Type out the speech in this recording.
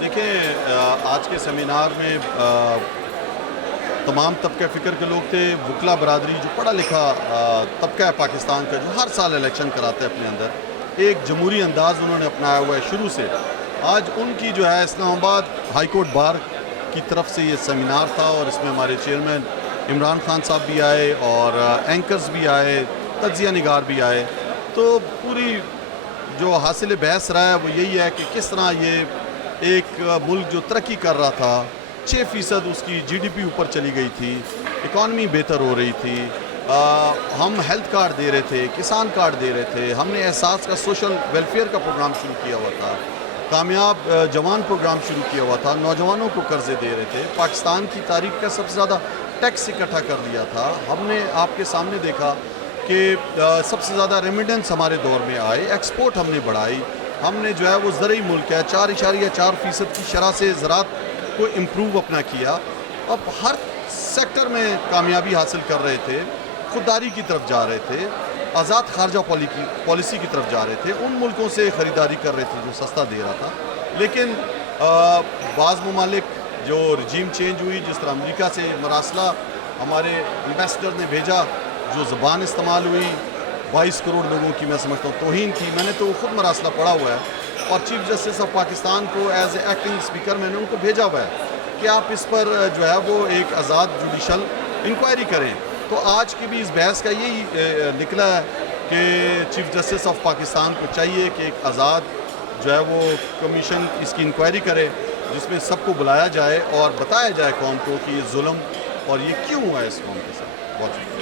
دیکھیں آج کے سیمینار میں تمام طبقہ فکر کے لوگ تھے. وکلا برادری جو پڑھا لکھا طبقہ ہے پاکستان کا، جو ہر سال الیکشن کراتے ہیں اپنے اندر، ایک جمہوری انداز انہوں نے اپنایا ہوا ہے شروع سے. آج ان کی جو ہے اسلام آباد ہائی کورٹ بار کی طرف سے یہ سیمینار تھا، اور اس میں ہمارے چیئرمین عمران خان صاحب بھی آئے اور اینکرز بھی آئے، تجزیہ نگار بھی آئے. تو پوری جو حاصل بحث رہا ہے وہ یہی ہے کہ کس طرح یہ ایک ملک جو ترقی کر رہا تھا، 6% اس کی جی ڈی پی اوپر چلی گئی تھی، اکانومی بہتر ہو رہی تھی، ہم ہیلتھ کارڈ دے رہے تھے، کسان کارڈ دے رہے تھے، ہم نے احساس کا سوشل ویلفیئر کا پروگرام شروع کیا ہوا تھا، کامیاب جوان پروگرام شروع کیا ہوا تھا، نوجوانوں کو قرضے دے رہے تھے، پاکستان کی تاریخ کا سب سے زیادہ ٹیکس اکٹھا کر دیا تھا. ہم نے آپ کے سامنے دیکھا کہ سب سے زیادہ ریمیڈنس ہمارے دور میں آئے، ایکسپورٹ ہم نے بڑھائی، ہم نے جو ہے وہ زرعی ملک ہے، 4.4% کی شرح سے زراعت کو امپروو اپنا کیا. اب ہر سیکٹر میں کامیابی حاصل کر رہے تھے، خودداری کی طرف جا رہے تھے، آزاد خارجہ پالیسی کی طرف جا رہے تھے، ان ملکوں سے خریداری کر رہے تھے جو سستا دے رہا تھا. لیکن بعض ممالک جو رجیم چینج ہوئی، جس طرح امریکہ سے مراسلہ ہمارے امبیسڈر نے بھیجا، جو زبان استعمال ہوئی 22 کروڑ لوگوں کی، میں سمجھتا ہوں توہین تھی. میں نے تو خود مراسلہ پڑھا ہوا ہے، اور چیف جسٹس آف پاکستان کو ایز اے ایکٹنگ اسپیکر میں نے ان کو بھیجا ہوا ہے کہ آپ اس پر جو ہے وہ ایک آزاد جوڈیشل انکوائری کریں. تو آج کی بھی اس بحث کا یہی نکلا ہے کہ چیف جسٹس آف پاکستان کو چاہیے کہ ایک آزاد جو ہے وہ کمیشن اس کی انکوائری کرے، جس میں سب کو بلایا جائے اور بتایا جائے قوم کو کہ یہ ظلم اور یہ کیوں ہوا ہے اس قوم کے ساتھ. بہت شکریہ.